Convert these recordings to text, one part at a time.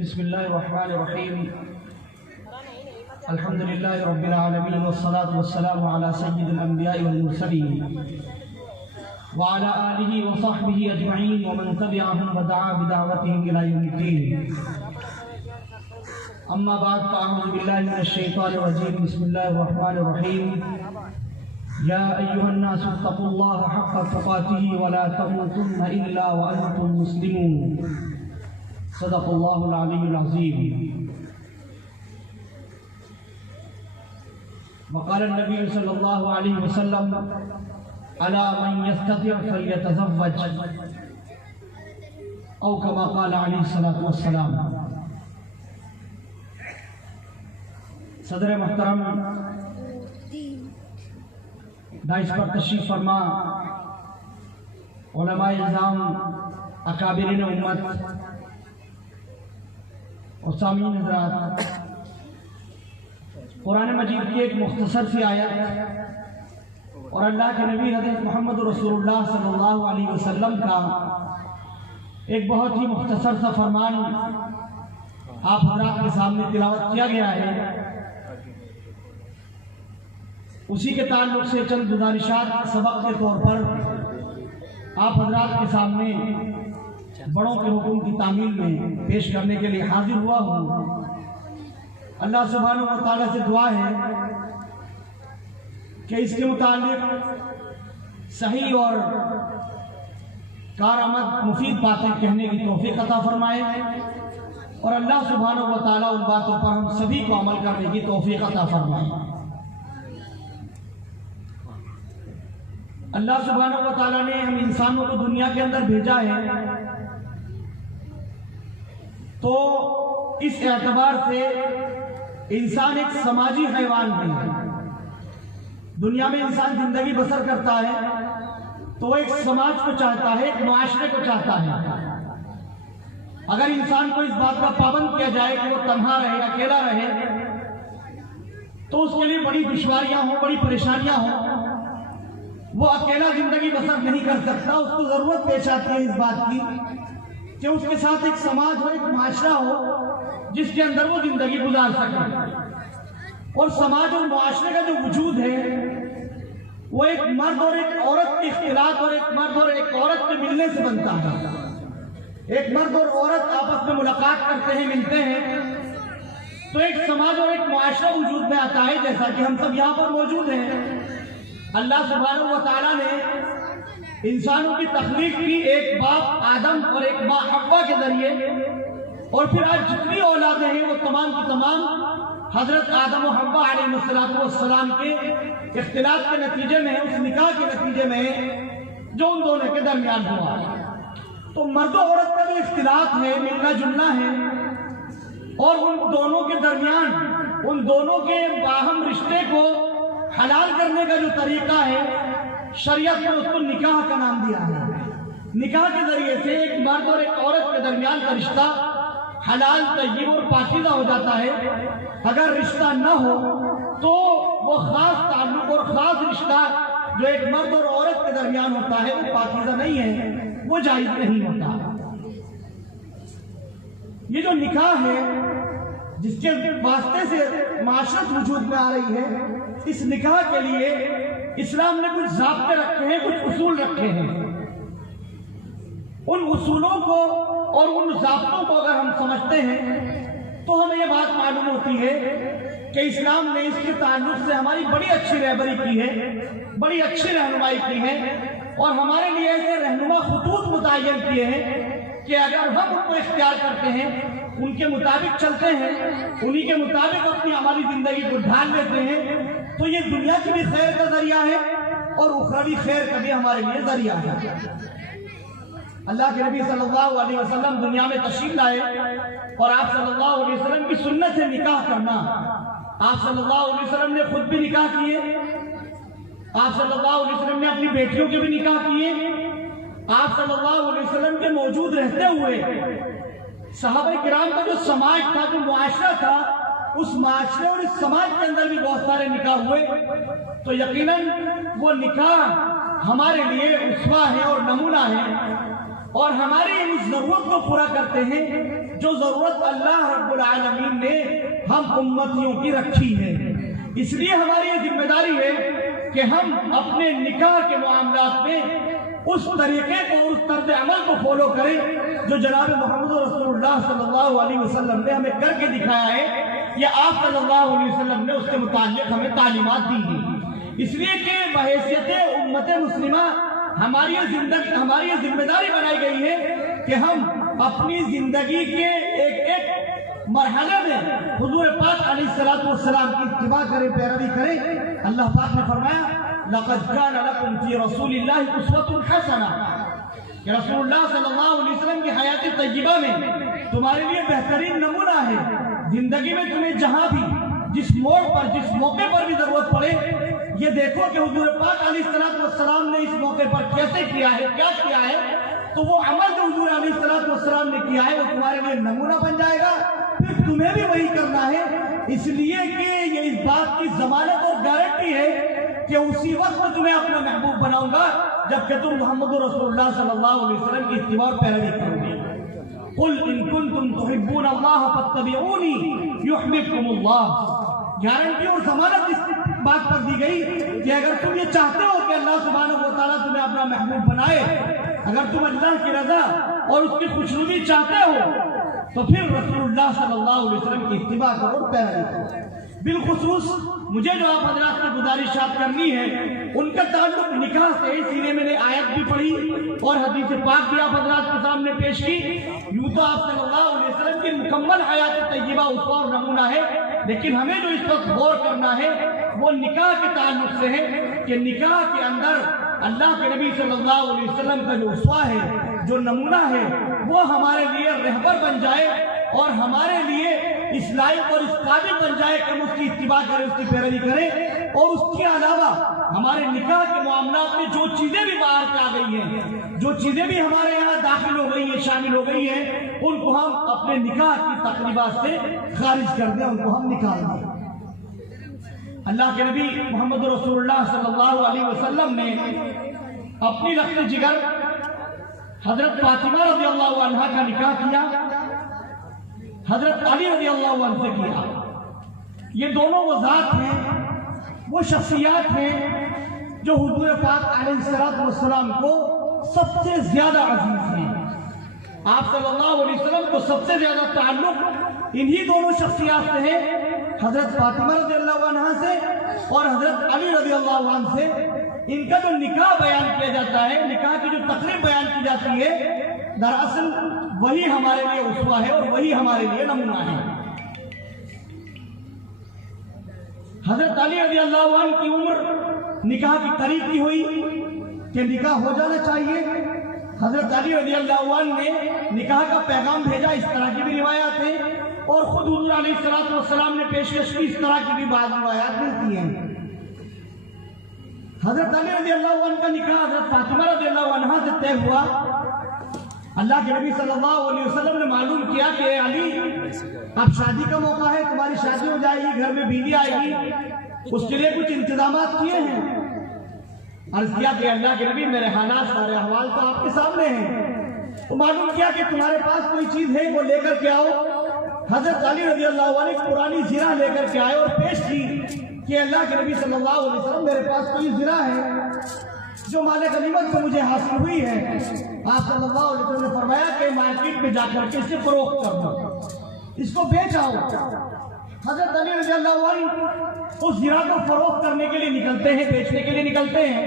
بسم الله الرحمن الرحيم. الحمد لله رب العالمين والصلاة والسلام على سيد الأنبياء والمرسلين وعلى آله وصحبه أجمعين ومن تبعهم ودعا بدعوتهم إلى يوم الدين. أما بعد فأعوذ بالله من الشيطان الرجيم. بسم الله الرحمن الرحيم. يا أيها الناس اتقوا الله حق تقاته ولا تموتن إلا وأنتم مسلمون. صدق الله العلي العظيم. وقال النبي صلى الله عليه وسلم على من يستطيع فليتزوج أو كما قال عليه الصلاة والسلام. صدر محترم دائش پر تشریف فرما علماء نظام، اکابرین امت اور سامعین حضرات، قرآن مجید کی ایک مختصر سی آیت اور اللہ کے نبی حضرت محمد رسول اللہ صلی اللہ علیہ وسلم کا ایک بہت ہی مختصر سا فرمان آپ حضرات کے سامنے تلاوت کیا گیا ہے. اسی کے تعلق سے چند گزارشات سبق کے طور پر آپ حضرات کے سامنے بڑوں کے حکم کی تعمیل میں پیش کرنے کے لیے حاضر ہوا ہوں. اللہ سبحانہ و تعالیٰ سے دعا ہے کہ اس کے متعلق صحیح اور کارآمد مفید باتیں کہنے کی توفیق عطا فرمائے، اور اللہ سبحانہ و تعالیٰ ان باتوں پر ہم سبھی کو عمل کرنے کی توفیق عطا فرمائے. اللہ سبحانہ و تعالیٰ نے ہم انسانوں کو دنیا کے اندر بھیجا ہے تو اس اعتبار سے انسان ایک سماجی حیوان ہے. دنیا میں انسان زندگی بسر کرتا ہے تو وہ ایک سماج کو چاہتا ہے، ایک معاشرے کو چاہتا ہے. اگر انسان کو اس بات کا پابند کیا جائے کہ وہ تنہا رہے، اکیلا رہے، تو اس کے لیے بڑی دشواریاں ہوں، بڑی پریشانیاں ہوں. وہ اکیلا زندگی بسر نہیں کر سکتا. اس کو ضرورت پیش آتی ہے اس بات کی کہ اس کے ساتھ ایک سماج ہو، ایک معاشرہ ہو جس کے اندر وہ زندگی گزار سکے. اور سماج اور معاشرے کا جو وجود ہے وہ ایک مرد اور ایک عورت کے اختلاط اور ایک مرد اور ایک عورت کے ملنے سے بنتا ہے. ایک مرد اور عورت آپس میں ملاقات کرتے ہیں، ملتے ہیں تو ایک سماج اور ایک معاشرہ وجود میں آتا ہے، جیسا کہ ہم سب یہاں پر موجود ہیں. اللہ سبحانہ و تعالیٰ نے انسانوں کی تخلیق کی ایک باپ آدم اور ایک ماں حوا کے ذریعے، اور پھر آج جتنی اولادیں ہیں وہ تمام کی تمام حضرت آدم و حوا علیہ السلام کے اختلاط کے نتیجے میں، اس نکاح کے نتیجے میں جو ان دونوں کے درمیان ہوا. تو مرد و عورت کا جو اختلاط ہے، ملنا جلنا ہے، اور ان دونوں کے درمیان ان دونوں کے باہم رشتے کو حلال کرنے کا جو طریقہ ہے، شریعت نے اس کو نکاح کا نام دیا ہے. نکاح کے ذریعے سے ایک مرد اور ایک عورت کے درمیان کا رشتہ حلال، طیب اور پاکیزہ ہو جاتا ہے. اگر رشتہ نہ ہو تو وہ خاص تعلق اور خاص رشتہ جو ایک مرد اور عورت کے درمیان ہوتا ہے وہ پاکیزہ نہیں ہے، وہ جائز نہیں ہوتا. یہ جو نکاح ہے جس کے واسطے سے معاشرت وجود میں آ رہی ہے، اس نکاح کے لیے اسلام نے کچھ ضابطے رکھے ہیں، کچھ اصول رکھے ہیں. ان اصولوں کو اور ان ضابطوں کو اگر ہم سمجھتے ہیں تو ہمیں یہ بات معلوم ہوتی ہے کہ اسلام نے اس کے تعلق سے ہماری بڑی اچھی رہبری کی ہے، بڑی اچھی رہنمائی کی ہے، اور ہمارے لیے ایسے رہنما خطوط متعین کیے ہیں کہ اگر ہم ان کو اختیار کرتے ہیں، ان کے مطابق چلتے ہیں، انہی کے مطابق اپنی عملی زندگی کو ڈھال لیتے ہیں، تو یہ دنیا کی بھی خیر کا ذریعہ ہے اور اخروی خیر کا بھی ہمارے لیے ذریعہ ہے. اللہ کے نبی صلی اللہ علیہ وسلم دنیا میں تشریف لائے، اور آپ صلی اللہ علیہ وسلم کی سنت سے نکاح کرنا، آپ صلی اللہ علیہ وسلم نے خود بھی نکاح کیے، آپ صلی اللہ علیہ وسلم نے اپنی بیٹیوں کے بھی نکاح کیے. آپ صلی اللہ علیہ وسلم کے موجود رہتے ہوئے صحابہ کرام کا جو سماج تھا، جو معاشرہ تھا، اس معاشرے اور اس سماج کے اندر بھی بہت سارے نکاح ہوئے. تو یقیناً وہ نکاح ہمارے لیے اسوہ ہے اور نمونہ ہے. اور ہماری اس ضرورت کو پورا کرتے ہیں جو ضرورت اللہ رب العالمین نے ہم امتیوں کی رکھی ہے۔ اس لیے ہماری یہ ذمہ داری ہے کہ ہم اپنے نکاح کے معاملات میں اس طریقے کو، اس طرز عمل کو فالو کریں جو جناب محمد رسول اللہ صلی اللہ علیہ وسلم نے ہمیں کر کے دکھایا ہے، یا آپ صلی اللہ علیہ وسلم نے اس کے متعلق ہمیں تعلیمات دی ہیں۔ اس لیے کہ بحیثیت امت مسلمہ ہماری یہ ذمہ داری بنائی گئی ہے کہ ہم اپنی زندگی کے ایک مرحلے میں حضور پاک علیہ السلام کی اتباع کریں، پیروی کریں۔ اللہ پاک نے فرمایا لَقَدْ كَانَ لَكُمْ فِي رَسُولِ اللَّهِ أُسْوَةٌ حَسَنَةٌ، کہ رسول اللہ صلی اللہ علیہ وسلم کی حیات طیبہ میں تمہارے لیے بہترین نمونہ ہے۔ زندگی میں تمہیں جہاں بھی، جس موڑ پر، جس موقع پر بھی ضرورت پڑے، یہ دیکھو کہ حضور پاک علیہ السلام نے اس موقع پر کیسے کیا ہے، کیا کیا ہے، تو وہ عمل جو حضور علیہ السلام نے کیا ہے وہ تمہارے لیے نمونہ بن جائے گا، پھر تمہیں بھی وہی کرنا ہے۔ اس لیے کہ یہ اس بات کی ضمانت اور گارنٹی ہے کہ اسی وقت میں تمہیں اپنا محبوب بناؤں گا جب کہ تم محمد رسول اللہ صلی اللہ علیہ وسلم کی اتباع اور پیروی کرو گے۔ قل ان کنتم تحبون اللہ فاتبعونی یحببکم اللہ، گارنٹی اور ضمانت اس بات پر دی گئی کہ اگر تم یہ چاہتے ہو کہ اللہ سبحانہ و تعالیٰ تمہیں اپنا محبوب بنائے، اگر تم اللہ کی رضا اور اس کی خوشنودی چاہتے ہو، تو پھر رسول اللہ صلی اللہ علیہ وسلم کی اتباع کرو اور پیروی کرو۔ بالخصوص مجھے جو آپ حضرات کی گزارشات کرنی ہے ان کا تعلق نکاح سے، اس لیے میں نے آیت بھی پڑھی اور حدیث پاک بھی آپ حضرات کے سامنے پیش کی۔ یوں تو آپ صلی اللہ علیہ وسلم کی مکمل حیات طیبہ اسوہ اور نمونہ ہے، لیکن ہمیں جو اس وقت غور کرنا ہے وہ نکاح کے تعلق سے ہے کہ نکاح کے اندر اللہ کے نبی صلی اللہ علیہ وسلم کا جو اسوہ ہے، جو نمونہ ہے، وہ ہمارے لیے رہبر بن جائے اور ہمارے لیے اس لائق اور اس قابل بن جائے کہ ہم اس کی اتباع کریں، اس کی پیروی کریں۔ اور اس کے علاوہ ہمارے نکاح کے معاملات میں جو چیزیں بھی باہر سے آ گئی ہیں، جو چیزیں بھی ہمارے یہاں داخل ہو گئی ہیں، شامل ہو گئی ہیں، ان کو ہم اپنے نکاح کی تقریبات سے خارج کر دیں، ان کو ہم نکال دیں۔ اللہ کے نبی محمد رسول اللہ صلی اللہ علیہ وسلم نے اپنی رفت جگر حضرت فاطمہ رضی اللہ عنہ کا نکاح کیا، حضرت علی رضی اللہ عنہ سے کیا۔ یہ دونوں وہ ذات ہیں، وہ شخصیات ہیں جو حضور پاک علیہ السلام کو سب سے زیادہ عزیز ہیں۔ آپ صلی اللہ علیہ وسلم کو سب سے زیادہ تعلق انہی دونوں شخصیات سے ہے، حضرت فاطمہ رضی اللہ عنہ سے اور حضرت علی رضی اللہ عنہ سے۔ ان کا جو نکاح بیان کیا جاتا ہے، نکاح کی جو تقریب بیان کی جاتی ہے، دراصل وہی ہمارے لیے اسوہ ہے اور وہی ہمارے لیے نمونہ ہے۔ حضرت علی رضی اللہ عنہ کی عمر نکاح کی قریب کی ہوئی کہ نکاح ہو جانا چاہیے۔ حضرت علی رضی اللہ عنہ نے نکاح کا پیغام بھیجا، اس طرح کی بھی روایات ہیں، اور خود حضور علیہ السلام نے پیشکش کی، اس طرح کی بھی بعض روایات ملتی ہیں۔ حضرت علی رضی اللہ عنہ کا نکاح حضرت فاطمہ رضی اللہ عنہ سے طے ہوا۔ اللہ کے نبی صلی اللہ علیہ وسلم نے معلوم کیا کہ اے علی، اب شادی کا موقع ہے، تمہاری شادی ہو جائے گی، گھر میں بیوی آئے گی، اس کے لیے کچھ انتظامات کیے ہیں؟ عرض کیا کہ اللہ کے نبی میرے حالات سارے احوال تو آپ کے سامنے ہیں۔ تو معلوم کیا کہ تمہارے پاس کوئی چیز ہے وہ لے کر کے آؤ۔ حضرت علی رضی اللہ عنہ ایک پرانی زرہ لے کر کے آئے اور پیش کی کہ اللہ کے نبی صلی اللہ علیہ وسلم میرے پاس کوئی زرہ ہے جو مال غنیمت سے مجھے حاصل ہوئی ہے۔ آپ صلی اللہ علیہ وسلم نے فرمایا کہ مارکیٹ میں جا کر کے اسے فروخت کر دو، اس کو بیچ آؤ۔ حضرت علی رضی اللہ عنہ اس زرہ کو فروخت کرنے کے لیے نکلتے ہیں، بیچنے کے لیے نکلتے ہیں۔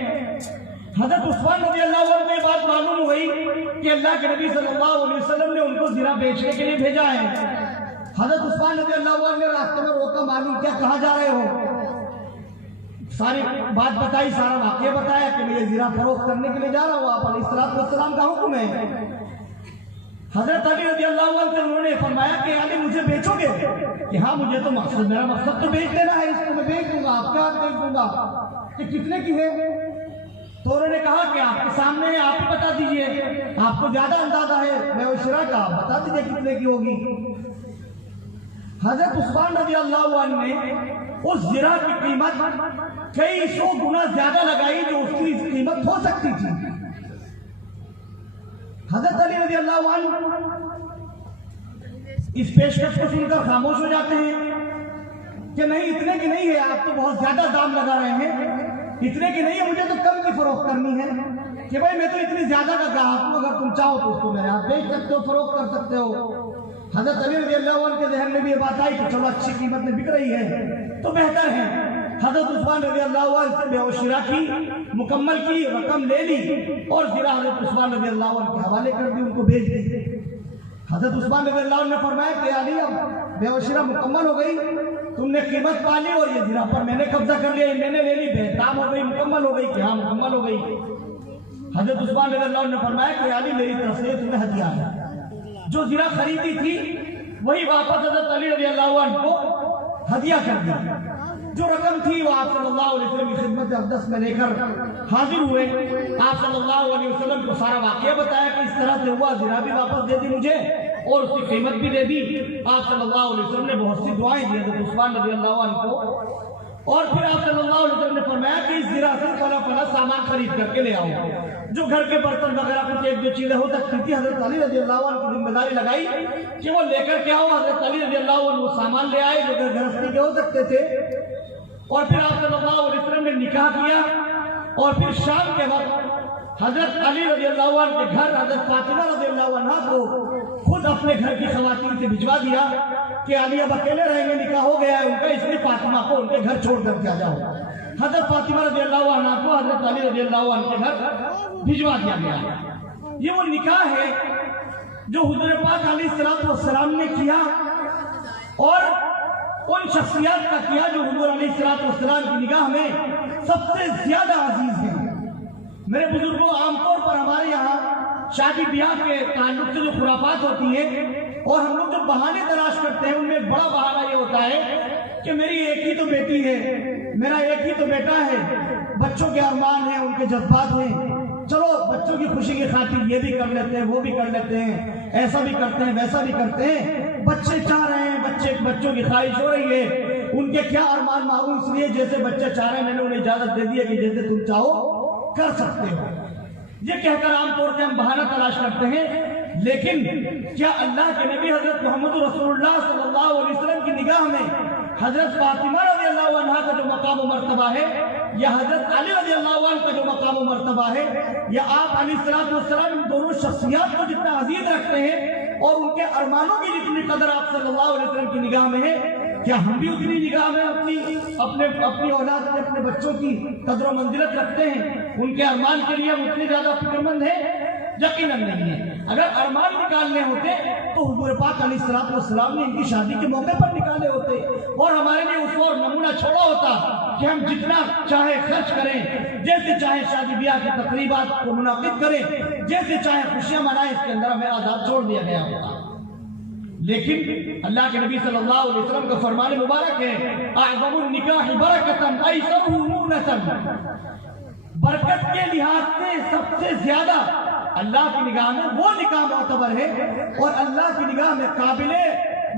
حضرت عثمان رضی اللہ عنہ کو یہ بات معلوم ہوئی کہ اللہ کے نبی صلی اللہ علیہ وسلم نے ان کو زرہ بیچنے کے لیے بھیجا ہے۔ حضرت عثمان رضی اللہ عنہ نے راستے میں روکا، معلوم کیا کہاں جا رہے ہو؟ ساری بات بتائی، سارا واقعہ بتایا کہ میں یہ زرہ فروخت کرنے کے لیے جا رہا ہوں، آپ علیہ السلام کا حکم ہے۔ حضرت علی رضی اللہ عنہ سے انہوں نے فرمایا کہ علی مجھے بیچو گے؟ کہ ہاں مجھے تو میرا مقصد تو بیچ دینا ہے، اس کو میں بیچ دوں گا، آپ کیا بیچ دوں گا؟ کہ کتنے کی ہے؟ تو انہوں نے کہا کہ آپ کے سامنے ہے، آپ ہی بتا دیجئے، آپ کو زیادہ اندازہ ہے میں وہ شرح کا، بتا دیجئے کتنے کی ہوگی۔ حضرت عثمان رضی اللہ عنہ نے اس زرہ کی قیمت کئی سو گنا زیادہ لگائی جو اس کی قیمت ہو سکتی تھی۔ حضرت علی رضی اللہ عنہ اس پیشکش کو سن کر خاموش ہو جاتے ہیں کہ نہیں اتنے کی نہیں ہے، آپ تو بہت زیادہ دام لگا رہے ہیں، اتنے کی نہیں ہے، مجھے تو کم کی فروخت کرنی ہے کہ بھائی میں تو اتنی زیادہ کا گاہک ہوں، اگر تم چاہو تو اس کو میرے ہاتھ بیچ سکتے ہو، فروخت کر سکتے ہو۔ حضرت علی رضی اللہ عنہ کے ذہن میں بھی یہ بات آئی کہ چلو اچھی قیمت میں بک رہی ہے تو بہتر ہے۔ حضرت عثمان رضی اللہ عنہ سے بیع و شراء کی، مکمل کی، رقم لے لی اور زرہ حضرت عثمان رضی اللہ عنہ کے حوالے کر دی، ان کو بھیج دی۔ حضرت عثمان رضی اللہ عنہ نے فرمایا کہ علی اب بیع و شراء مکمل ہو گئی، تم نے قیمت پا لی اور یہ زرہ پر میں نے قبضہ کر لیا، میں نے لے لی، بہتام ہو گئی، مکمل ہو گئی کہ ہاں مکمل ہو گئی۔ حضرت عثمان رضی اللہ عنہ نے فرمایا کہ علی میری طرف سے تمہیں ہدیہ ہے، جو زرہ خریدی تھی وہی واپس حضرت علی رضی اللہ عنہ کو ہدیہ کر دی۔ جو رقم تھی وہ آپ صلی اللہ علیہ وسلم کی خدمت اقدس میں لے کر حاضر ہوئے، آپ صلی اللہ علیہ وسلم کو سارا واقعہ بتایا کہ اس طرح سے ہوا، زرہ بھی واپس دے دی مجھے اور اس کی قیمت بھی دے دی۔ آپ صلی اللہ علیہ وسلم نے بہت سی دعائیں دی حضرت عثمان رضی اللہ عنہ کو، اور پھر آپ صلی اللہ علیہ وسلم نے فرمایا کہ اس زرہ سے فلاں فلاں سامان خرید کر کے لے آؤ، جو گھر کے برتن وغیرہ کچھ ایک دو چیزیں ہو سکتی تھی، حضرت علی رضی اللہ عنہ کی ذمہ داری لگائی کہ وہ لے کر کے آؤ۔ حضرت علی رضی اللہ عنہ وہ سامان لے آئے جو گھرستی کے ہو سکتے تھے، اور پھر آپ صلی اللہ علیہ وسلم نے نکاح کیا، اور پھر شام کے وقت حضرت علی رضی اللہ عنہ کے گھر حضرت فاطمہ رضی اللہ عنہ کو خود اپنے گھر کی خواتین سے بھجوا دیا کہ علی اب اکیلے رہیں گے، نکاح ہو گیا ہے ان کا، اس لیے فاطمہ کو ان کے گھر چھوڑ کر کے آ جاؤ۔ حضرت فاطمہ رضی اللہ عنہ کو حضرت علی رضی اللہ عنہ کے گھر بھجوا دیا گیا۔ یہ وہ نکاح ہے جو حضور پاک علیہ السلام نے کیا، اور ان شخصیات کا کیا جو حضور علیہ السلام کی نگاہ میں سب سے زیادہ عزیز ہیں۔ میرے بزرگوں، عام طور پر ہمارے یہاں شادی بیاہ کے تعلق سے جو خرافات ہوتی ہیں اور ہم لوگ جو بہانے تلاش کرتے ہیں، ان میں بڑا بہانہ یہ ہوتا ہے کہ میری ایک ہی تو بیٹی ہے، میرا ایک ہی تو بیٹا ہے، بچوں کے ارمان ہیں، ان کے جذبات ہیں، چلو بچوں کی خوشی کی خاطر یہ بھی کر لیتے ہیں، وہ بھی کر لیتے ہیں، ایسا بھی کرتے ہیں، ویسا بھی کرتے ہیں، بچے چاہ رہے ہیں، بچوں کی خواہش ہو رہی ہے، ان کے کیا ارمان مانگوں، اس لیے جیسے بچے چاہ رہے ہیں میں نے انہیں اجازت دے دی ہے کہ جیسے تم چاہو کر سکتے ہو۔ یہ کہہ کر عام طور سے ہم بہانہ تلاش کرتے ہیں، لیکن کیا اللہ کے نبی حضرت محمد رسول اللہ صلی اللہ علیہ وسلم کی نگاہ میں حضرت فاطمہ رضی اللہ عنہ کا جو مقام و مرتبہ ہے، یا حضرت علی رضی اللہ عنہ کا جو مقام و مرتبہ ہے، یا آپ علیہ السلام ان دونوں شخصیات کو جتنا عزیز رکھتے ہیں اور ان کے ارمانوں کی جتنی قدر آپ صلی اللہ علیہ وسلم کی نگاہ میں ہے، کیا ہم بھی اتنی نگاہ میں اپنی اولاد سے، اپنے بچوں کی قدر و منزلت رکھتے ہیں؟ ان کے ارمان کے لیے ہم اتنے زیادہ فکر مند ہیں؟ یقیناً نہیں ہے۔ اگر ارمان نکالنے ہوتے تو حضور پاک علیہ السلام نے ان کی شادی کے موقع پر نکالے ہوتے، اور ہمارے لیے اس اور نمونہ چھوڑا ہوتا کہ ہم جتنا چاہے خرچ کریں، جیسے چاہے شادی بیاہ کی تقریبات کو منعقد کریں، جیسے چاہے خوشیاں منائیں، اس کے اندر ہمیں آزاد چھوڑ دیا گیا ہوتا۔ لیکن اللہ کے نبی صلی اللہ علیہ وسلم کا فرمان مبارک ہے، اعظم النکاح برکتاً ایسرہ مونتاً، برکت کے لحاظ سے سب سے زیادہ اللہ کی نگاہ میں وہ نکاح معتبر ہے، اور اللہ کی نگاہ میں قابل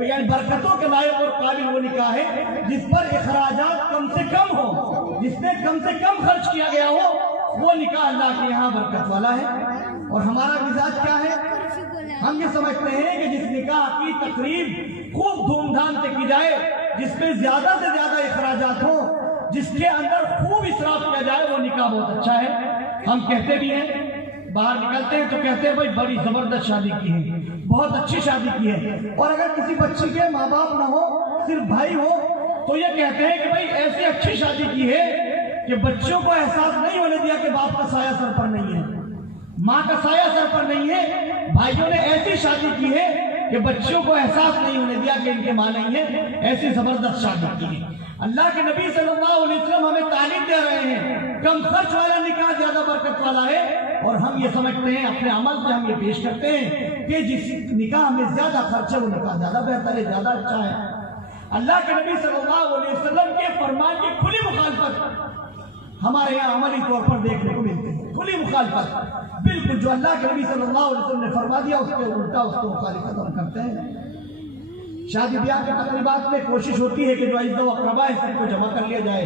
یعنی برکتوں کے لائق اور قابل وہ نکاح ہے جس پر اخراجات کم سے کم ہو، جس میں کم سے کم خرچ کیا گیا ہو، وہ نکاح اللہ کے یہاں برکت والا ہے۔ اور ہمارا مزاج کیا ہے؟ ہم یہ سمجھتے ہیں کہ جس نکاح کی تقریب خوب دھوم دھام سے کی جائے، جس میں زیادہ سے زیادہ اخراجات ہوں، جس کے اندر خوب اسراف کیا جائے، وہ نکاح بہت اچھا ہے۔ ہم کہتے بھی ہیں، باہر نکلتے ہیں تو کہتے ہیں بھائی بڑی زبردست شادی کی ہے، بہت اچھی شادی کی ہے، اور اگر کسی بچی کے ماں باپ نہ ہو، صرف بھائی ہو، تو یہ کہتے ہیں کہ بھائی ایسی اچھی شادی کی ہے کہ بچوں کو احساس نہیں ہونے دیا کہ باپ کا سایہ سر پر نہیں ہے، ماں کا سایہ سر پر نہیں ہے۔ بھائیوں نے ایسی شادی کی ہے کہ بچوں کو احساس نہیں ہونے دیا کہ ان کے ماں نہیں ہے، ایسی زبردست شادی کی ہے۔ اللہ کے نبی صلی اللہ علیہ وسلم ہمیں تعلیم دے رہے ہیں، کم خرچ والا نکاح زیادہ برکت والا ہے، اور ہم یہ سمجھتے ہیں، اپنے عمل سے ہم یہ پیش کرتے ہیں کہ جس نکاح میں زیادہ خرچ ہے وہ نکاح زیادہ بہتر ہے، زیادہ اچھا ہے۔ اللہ کے نبی صلی اللہ علیہ وسلم کے فرمان کی کھلی مخالفت ہمارے یہاں عملی طور پر دیکھنے کو ملتی ہے، کھلی مخالفت، بالکل جو اللہ کے نبی صلی اللہ علیہ وسلم نے فرما دیا اس کے الٹا اس کو مخالفت ہم کرتے ہیں۔ شادی بیاہ کے تقریبات میں کوشش ہوتی ہے کہ جو عزت و اقربا ہے سب کو جمع کر لیا جائے،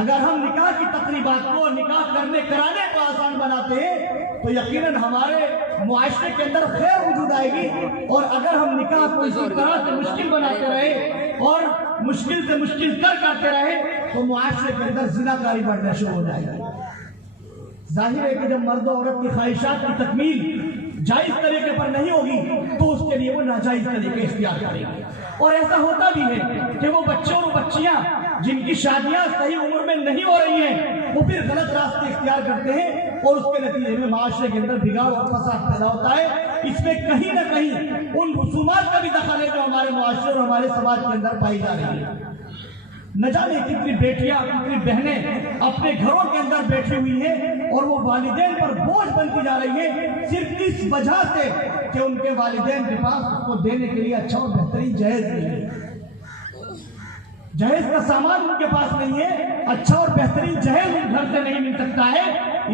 اگر ہم نکاح کی تقریبات کو، نکاح کرانے کو آسان بناتے ہیں، تو یقیناً ہمارے معاشرے کے اندر خیر وجود آئے گی۔ اور اگر ہم نکاح کو اسی طرح سے مشکل بناتے رہے اور مشکل سے مشکل تر کرتے رہے تو معاشرے کے اندر زناکاری بڑھنا شروع ہو جائے گی۔ ظاہر ہے کہ جب مرد و عورت کی خواہشات کی تکمیل جائز طریقے پر نہیں ہوگی تو اس کے لیے وہ ناجائز طریقے اختیار کریں گے۔ اور ایسا ہوتا بھی ہے کہ وہ بچے اور بچیاں جن کی شادیاں صحیح عمر میں نہیں ہو رہی ہیں وہ پھر غلط راستے اختیار کرتے ہیں اور اس کے نتیجے میں معاشرے کے اندر بگاڑ اور فساد پیدا ہوتا ہے۔ اس میں کہیں نہ کہیں ان رسومات کا بھی دخل ہے جو ہمارے معاشرے اور ہمارے سماج کے اندر پائی جا رہی ہے۔ نہ جانے کتنی بیٹیاں، کتنی بہنیں اپنے گھروں کے اندر بیٹھی ہوئی ہیں اور وہ والدین پر بوجھ بنتی جا رہی ہیں صرف اس وجہ سے کہ ان کے والدین کے پاس اس کو دینے کے لیے اچھا اور بہترین جہیز نہیں ہے۔ جہیز کا سامان ان کے پاس نہیں ہے، اچھا اور بہترین جہیز ان گھر سے نہیں مل سکتا ہے،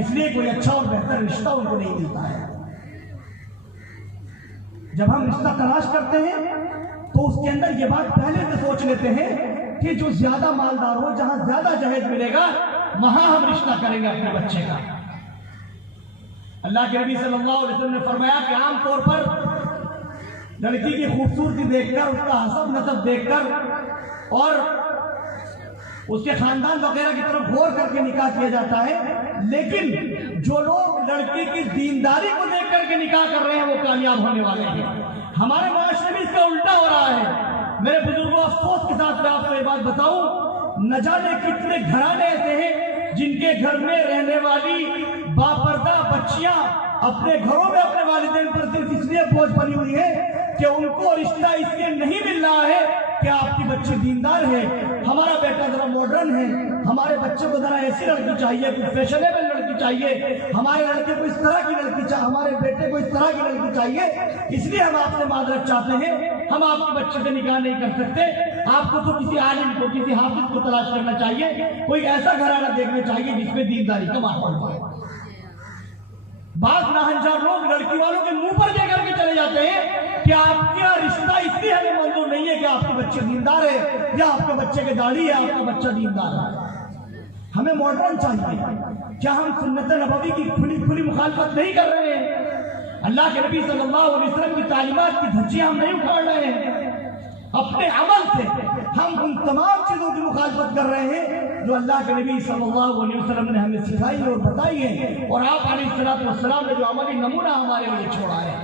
اس لیے کوئی اچھا اور بہتر رشتہ ان کو نہیں ملتا ہے۔ جب ہم رشتہ تلاش کرتے ہیں تو اس کے اندر یہ بات پہلے سے سوچ لیتے ہیں کہ جو زیادہ مالدار ہو، جہاں زیادہ جہیز ملے گا وہاں ہم رشتہ کریں گے اپنے بچے کا۔ اللہ کے نبی صلی اللہ علیہ وسلم نے فرمایا کہ عام طور پر لڑکی کی خوبصورتی دیکھ کر، اس کا حسب نسب دیکھ کر اور اس کے خاندان وغیرہ کی طرف غور کر کے نکاح کیا جاتا ہے، لیکن جو لوگ لڑکی کی دینداری کو دیکھ کر کے نکاح کر رہے ہیں وہ کامیاب ہونے والے ہیں۔ ہمارے معاشرے میں اس کا الٹا ہو رہا ہے۔ میرے بزرگوں، افسوس کے ساتھ میں آپ کو یہ بات بتاؤں، نہ جانے کتنے گھرانے ایسے ہیں جن کے گھر میں رہنے والی باپردہ بچیاں اپنے گھروں میں اپنے والدین پر صرف اس لیے بوجھ بنی ہوئی ہے کہ ان کو رشتہ اس لیے نہیں مل رہا ہے کہ آپ کی بچی دیندار ہے، ہمارا بیٹا ذرا ماڈرن ہے، ہمارے بچے کو ذرا ایسی لڑکی چاہیے، کوئی فیشنیبل لڑکی چاہیے، ہمارے لڑکے کو اس طرح کی لڑکی چاہیے، ہمارے بیٹے کو اس طرح کی لڑکی چاہیے، اس لیے ہم آپ سے معذرت چاہتے ہیں، ہم آپ کے بچے سے نکاح نہیں کر سکتے۔ آپ کو تو کسی عالم کو، کسی حافظ کو تلاش کرنا چاہیے، کوئی ایسا گھرانہ دیکھنا چاہیے جس میں دینداری کا ماحول ہو۔ بعض ناہنجار لوگ لڑکی والوں کے منہ پر دے کر کے چلے جاتے ہیں کہ آپ کا رشتہ اس لیے ہمیں منظور نہیں ہے کہ آپ کے بچے دیندار ہے یا آپ کے بچے کے داڑھی ہے، آپ کا بچہ دیندار ہے۔ ہمیں ماڈرن چاہیے۔ کیا ہم سنت نبوی کی کھلی مخالفت نہیں کر رہے ہیں؟ اللہ کے نبی صلی اللہ علیہ وسلم کی تعلیمات کی دھجیاں ہم نہیں اکھاڑ رہے ہیں؟ اپنے عمل سے ہم ان تمام چیزوں کی مخالفت کر رہے ہیں جو اللہ کے نبی صلی اللہ علیہ وسلم نے ہمیں سکھائی اور بتائی ہے، اور آپ علیہ السلام نے جو عملی نمونہ ہمارے لیے چھوڑا ہے۔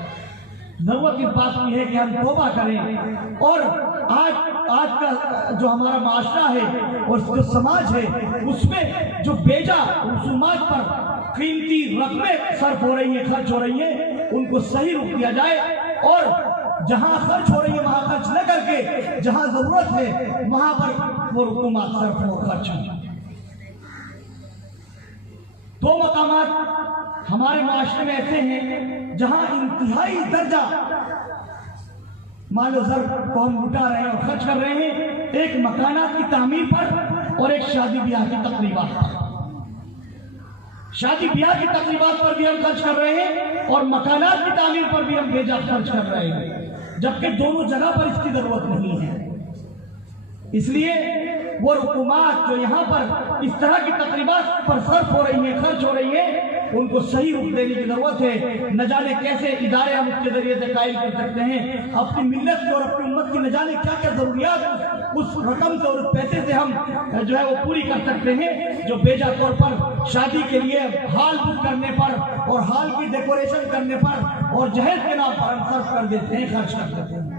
ضرورت اس بات کی ہے کہ ہم توبہ کریں اور آج کا جو ہمارا معاشرہ ہے اور جو سماج ہے اس میں جو بیجا رسومات پر قیمتی رقمیں صرف ہو رہی ہیں، خرچ ہو رہی ہیں، ان کو صحیح رخ دیا جائے اور جہاں خرچ ہو رہی ہے وہاں خرچ نہ کر کے جہاں ضرورت ہے وہاں پر وہ رقومات صرف ہو، خرچ ہو۔ دو مقامات ہمارے معاشرے میں ایسے ہیں جہاں انتہائی درجہ مال و زر کو ہم لٹا رہے ہیں اور خرچ کر رہے ہیں، ایک مکانات کی تعمیر پر اور ایک شادی بیاہ کی تقریبات پر۔ شادی بیاہ کی تقریبات پر بھی ہم خرچ کر رہے ہیں اور مکانات کی تعمیر پر بھی ہم بے جا خرچ کر رہے ہیں، جبکہ دونوں جگہ پر اس کی ضرورت نہیں ہے۔ اس لیے وہ رقومات جو یہاں پر اس طرح کی تقریبات پر صرف ہو رہی ہیں، خرچ ہو رہی ہیں، ان کو صحیح رخ دینے کی ضرورت ہے۔ نہ جانے کیسے ادارے ہم اس کے ذریعے سے قائم کر سکتے ہیں، اپنی ملت کی اور اپنی امت کی نہ جانے کیا کیا ضروریات اس رقم سے اور اس پیسے سے ہم جو ہے وہ پوری کر سکتے ہیں، جو بیجا طور پر شادی کے لیے ہال بک کرنے پر اور ہال کی ڈیکوریشن کرنے پر اور جہیز کے نام پر ہم صرف کر دیتے ہیں، خرچ کر دیتے ہیں۔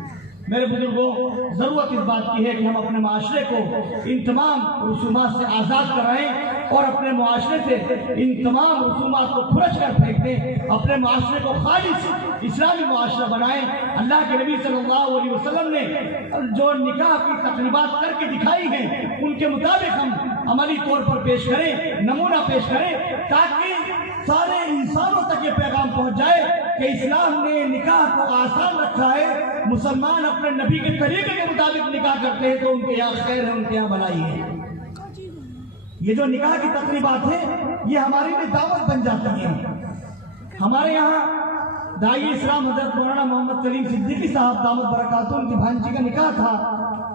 میرے بزرگوں، ضرورت اس بات کی ہے کہ ہم اپنے معاشرے کو ان تمام رسومات سے آزاد کرائیں اور اپنے معاشرے سے ان تمام رسومات کو کھرچ کر پھینک دیں، اپنے معاشرے کو خالص اسلامی معاشرہ بنائیں۔ اللہ کے نبی صلی اللہ علیہ وسلم نے جو نکاح کی تقریبات کر کے دکھائی ہیں ان کے مطابق ہم عملی طور پر پیش کریں، نمونہ پیش کریں، تاکہ سارے انسانوں تک یہ پیغام پہنچ جائے کہ اسلام نے نکاح کو آسان رکھا ہے، مسلمان اپنے نبی کے طریقے کے مطابق نکاح کرتے ہیں تو ان کے یہاں خیر ہے، ان کے یہاں بھلائی ہے۔ یہ جو نکاح کی تقریبات ہیں یہ ہماری بھی دعوت بن جاتی ہیں۔ ہمارے یہاں داعی اسلام حضرت مولانا محمد کلیم صدیقی صاحب دامت برکاتہ ان کی بھانجی کا نکاح تھا